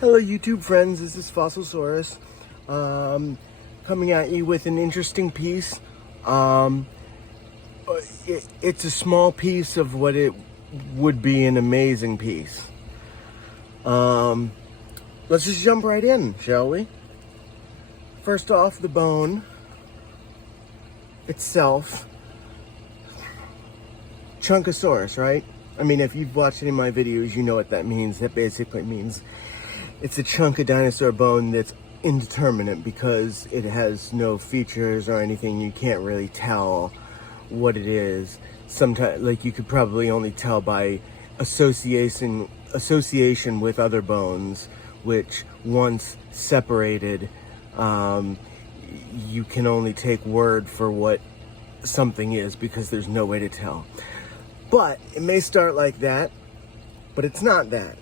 Hello YouTube friends, this is Fossilsaurus, coming at you with an interesting piece. It's a small piece of what it would be an amazing piece. Let's just jump right in, shall we? First off, the bone itself, Chunkosaurus, right? I mean, if you've watched any of my videos, you know what that means. That basically means it's a chunk of dinosaur bone that's indeterminate because it has no features or anything. You can't really tell what it is. Sometimes, like, you could probably only tell by association with other bones, which once separated, you can only take word for what something is because there's no way to tell. But it may start like that, but it's not that.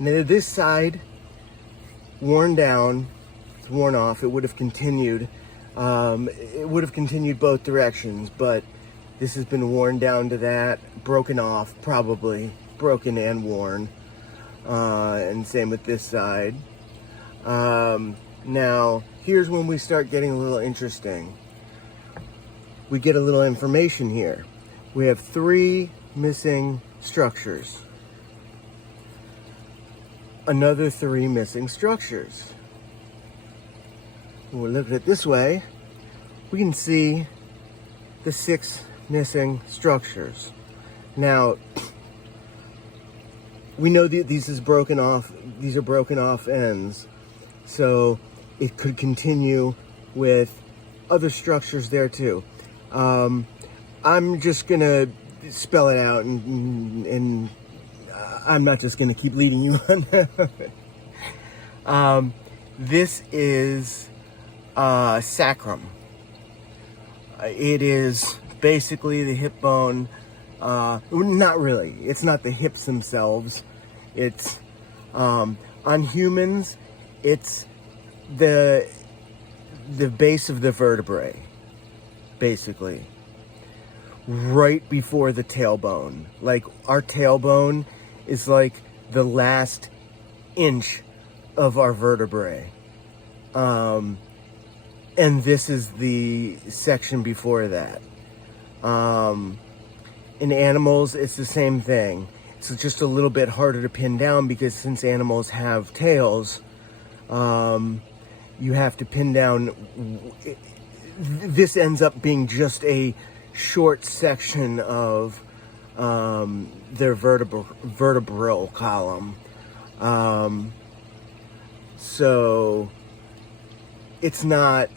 Now this side, worn down, it's worn off. It would have continued. It would have continued both directions, but this has been worn down to that, broken off, probably broken and worn. And same with this side. Now here's when we start getting a little interesting. We get a little information here. We have 3 missing structures. Another 3 missing structures. When we look at it this way, we can see the 6 missing structures. Now, we know that these are broken off ends, so it could continue with other structures there too. I'm just gonna spell it out, and I'm not just gonna keep leading you on. This is sacrum. It is basically the hip bone. Not really. It's not the hips themselves. It's on humans. It's the base of the vertebrae, basically. Right before the tailbone. Like, our tailbone is like the last inch of our vertebrae. And this is the section before that. In animals, it's the same thing. It's just a little bit harder to pin down because since animals have tails, you have to pin down. This ends up being just a short section of their vertebral column. So it's not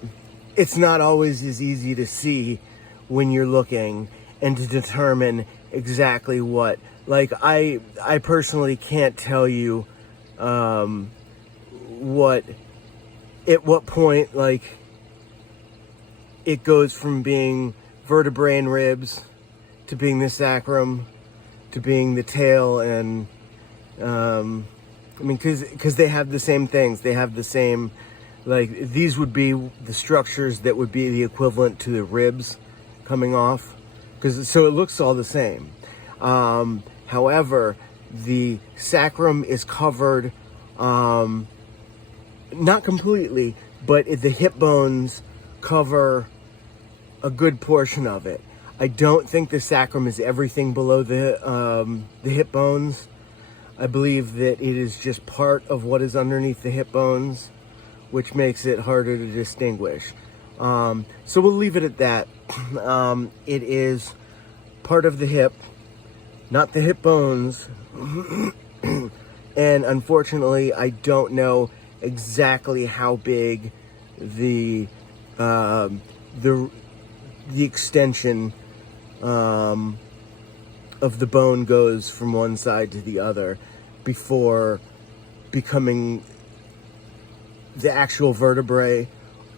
always as easy to see when you're looking and to determine exactly what. Like, I personally can't tell you at what point, like, it goes from being vertebrae and ribs to being the sacrum to being the tail. And I mean, because they have the same things. They have the same, like, these would be the structures that would be the equivalent to the ribs coming off, so it looks all the same. However, the sacrum is covered, not completely, but the hip bones cover a good portion of it. I don't think the sacrum is everything below the hip bones. I believe that it is just part of what is underneath the hip bones, which makes it harder to distinguish. So we'll leave it at that. It is part of the hip, not the hip bones. And unfortunately, I don't know exactly how big the extension of the bone goes from one side to the other before becoming the actual vertebrae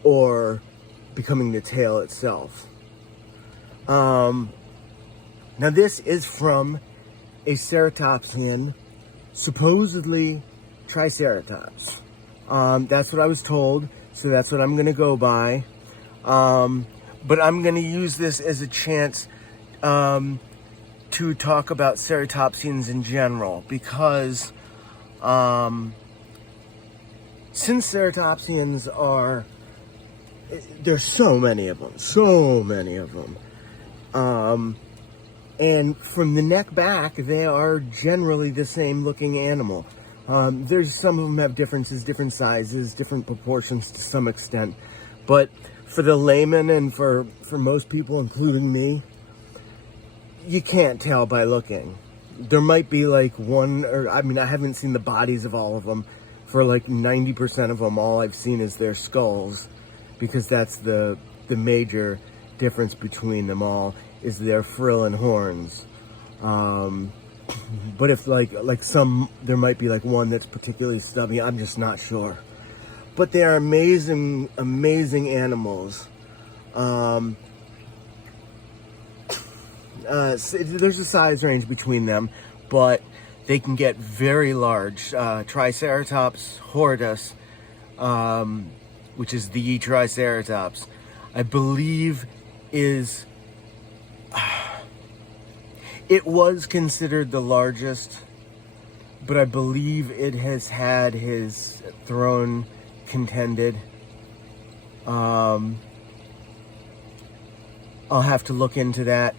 or becoming the tail itself. Now this is from a ceratopsian, supposedly Triceratops. That's what I was told, so that's what I'm gonna go by. But I'm gonna use this as a chance to talk about ceratopsians in general, because Since ceratopsians are, there's so many of them. And from the neck back, they are generally the same looking animal. There's some of them have differences, different sizes, different proportions to some extent. But for the layman and for most people, including me, you can't tell by looking. There might be like one, or I mean, I haven't seen the bodies of all of them. For like 90% of them, all I've seen is their skulls, because that's the major difference between them all, is their frill and horns. But if like some, there might be like one that's particularly stubby. I'm just not sure. But they are amazing animals. There's a size range between them, but they can get very large. Triceratops horridus, which is the Triceratops, I believe is... It was considered the largest, but I believe it has had his throne contended. I'll have to look into that.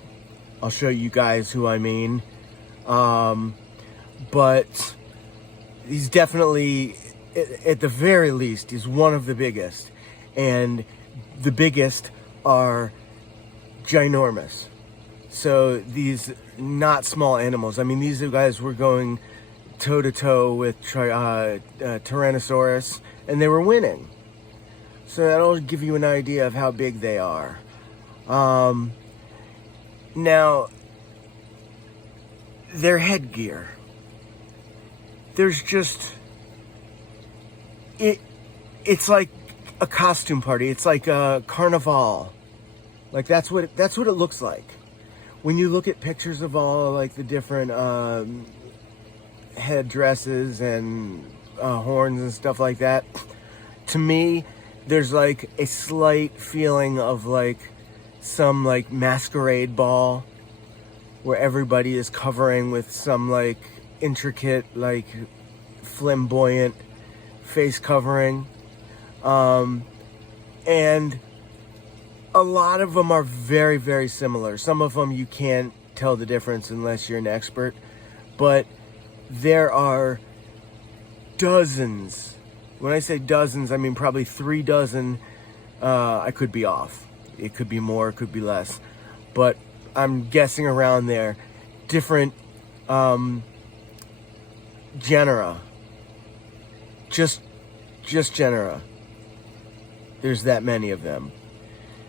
I'll show you guys who I mean. But he's definitely, at the very least, he's one of the biggest. And the biggest are ginormous. So these not small animals. I mean, these guys were going toe-to-toe with Tyrannosaurus, and they were winning. So that'll give you an idea of how big they are. Now, their headgear. There's just... It's like a costume party. It's like a carnival. Like, that's what it looks like. When you look at pictures of all like the different headdresses and horns and stuff like that, to me, there's like a slight feeling of like some like masquerade ball where everybody is covering with some like intricate, like flamboyant face covering. And a lot of them are very, very similar. Some of them you can't tell the difference unless you're an expert. But there are dozens. When I say dozens, I mean probably 3 dozen. I could be off. It could be more, it could be less. But I'm guessing around there. Different genera. Just genera. There's that many of them.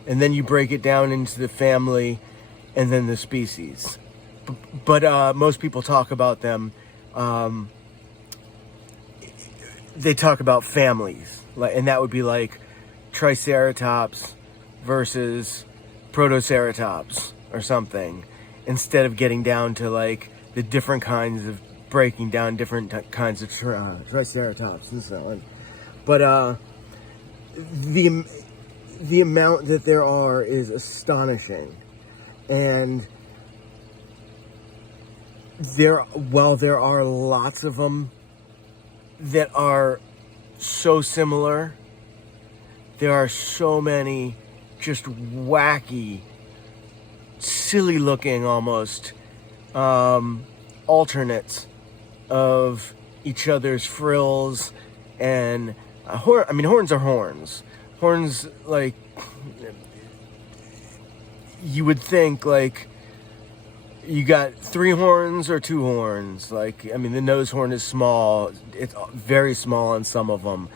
And then you break it down into the family and then the species. But most people talk about them, they talk about families. And that would be like Triceratops versus Protoceratops or something. Instead of getting down to like the different kinds of, breaking down different kinds of Triceratops and so on. But the amount that there are is astonishing. And while there are lots of them that are so similar, there are so many just wacky, silly looking almost alternates of each other's frills and horns are horns. Horns, like, you would think, like, you got 3 horns or 2 horns. Like, I mean, the nose horn is small. It's very small on some of them.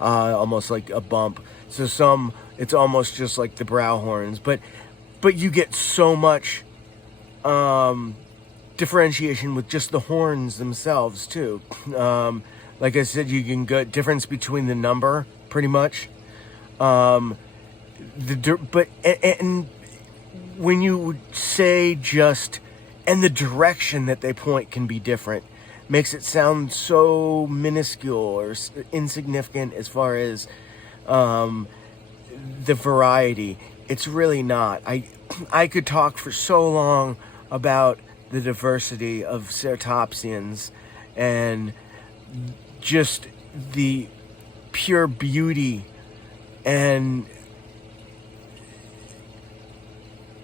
Almost like a bump. So some, it's almost just like the brow horns. But you get so much differentiation with just the horns themselves, too. Like I said, you can get difference between the number, pretty much. And when you say just, and the direction that they point can be different, makes it sound so minuscule or insignificant as far as the variety. It's really not. I could talk for so long about the diversity of ceratopsians and just the pure beauty and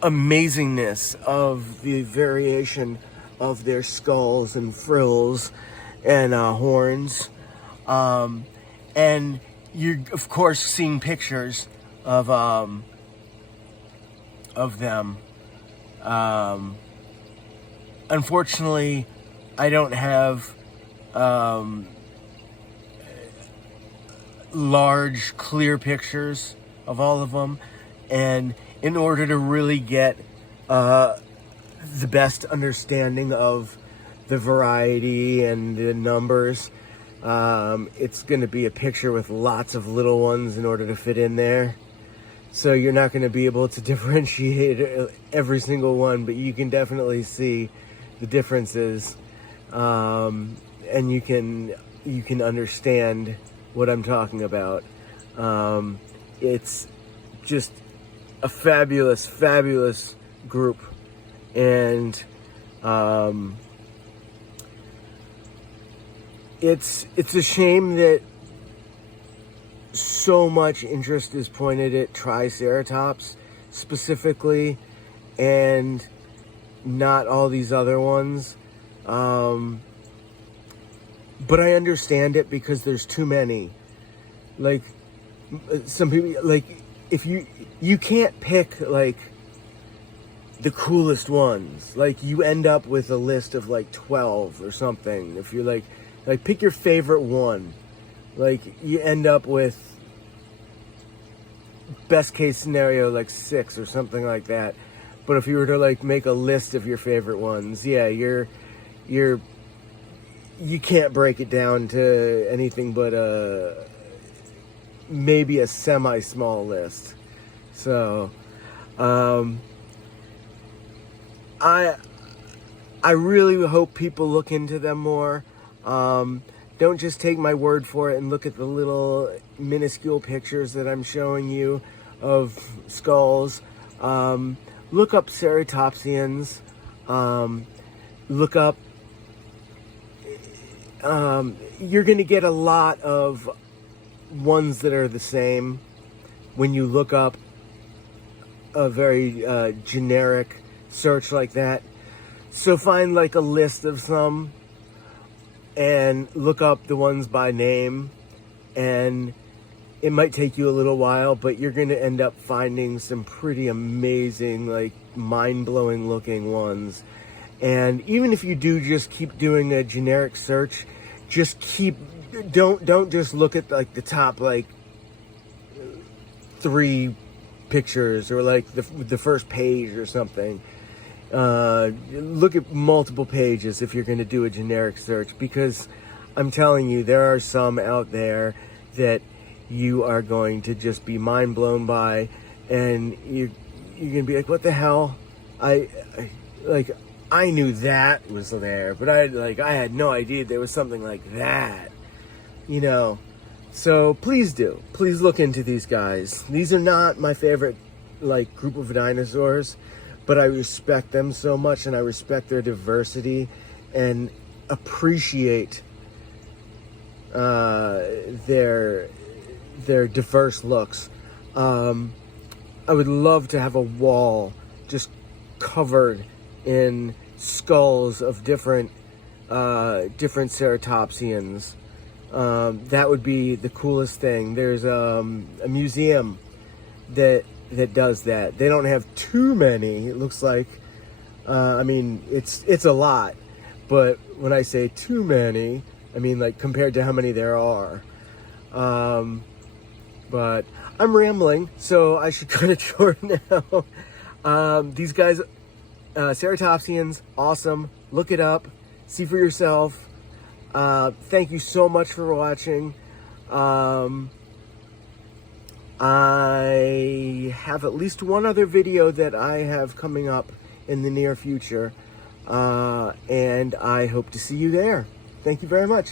amazingness of the variation of their skulls and frills and horns. And you're, of course, seeing pictures of them. Unfortunately, I don't have large, clear pictures of all of them, and in order to really get the best understanding of the variety and the numbers, it's going to be a picture with lots of little ones in order to fit in there. So you're not going to be able to differentiate every single one, but you can definitely see the differences, and you can understand what I'm talking about. It's just a fabulous group, and it's a shame that so much interest is pointed at Triceratops specifically, and not all these other ones. But I understand it, because there's too many. Like, some people, like, if you can't pick, like, the coolest ones. Like, you end up with a list of, like, 12 or something. If you're, like, pick your favorite one. Like, you end up with, best case scenario, like 6 or something like that. But if you were to, like, make a list of your favorite ones, yeah, you can't break it down to anything but maybe a semi-small list. So, I really hope people look into them more. Don't just take my word for it and look at the little minuscule pictures that I'm showing you of skulls. Look up ceratopsians. Look up. You're going to get a lot of ones that are the same when you look up a very generic search like that. So find like a list of some and look up the ones by name, and it might take you a little while, but you're going to end up finding some pretty amazing, like, mind-blowing looking ones. And even if you do just keep doing a generic search, just don't just look at, like, the top, like, 3 pictures, or like the first page or something. Look at multiple pages if you're going to do a generic search, because I'm telling you, there are some out there that you are going to just be mind blown by, and you're going to be like, what the hell? I knew that was there, but I had no idea there was something like that, you know. So please look into these guys. These are not my favorite, like, group of dinosaurs, but I respect them so much, and I respect their diversity and appreciate their diverse looks. I would love to have a wall just covered in skulls of different ceratopsians. That would be the coolest thing. There's a museum that does that. They don't have too many. It looks like, I mean, it's a lot, but when I say too many, I mean, like, compared to how many there are. But I'm rambling, so I should cut it short now. These guys, ceratopsians, awesome. Look it up. See for yourself. Thank you so much for watching. I have at least one other video that I have coming up in the near future, and I hope to see you there. Thank you very much.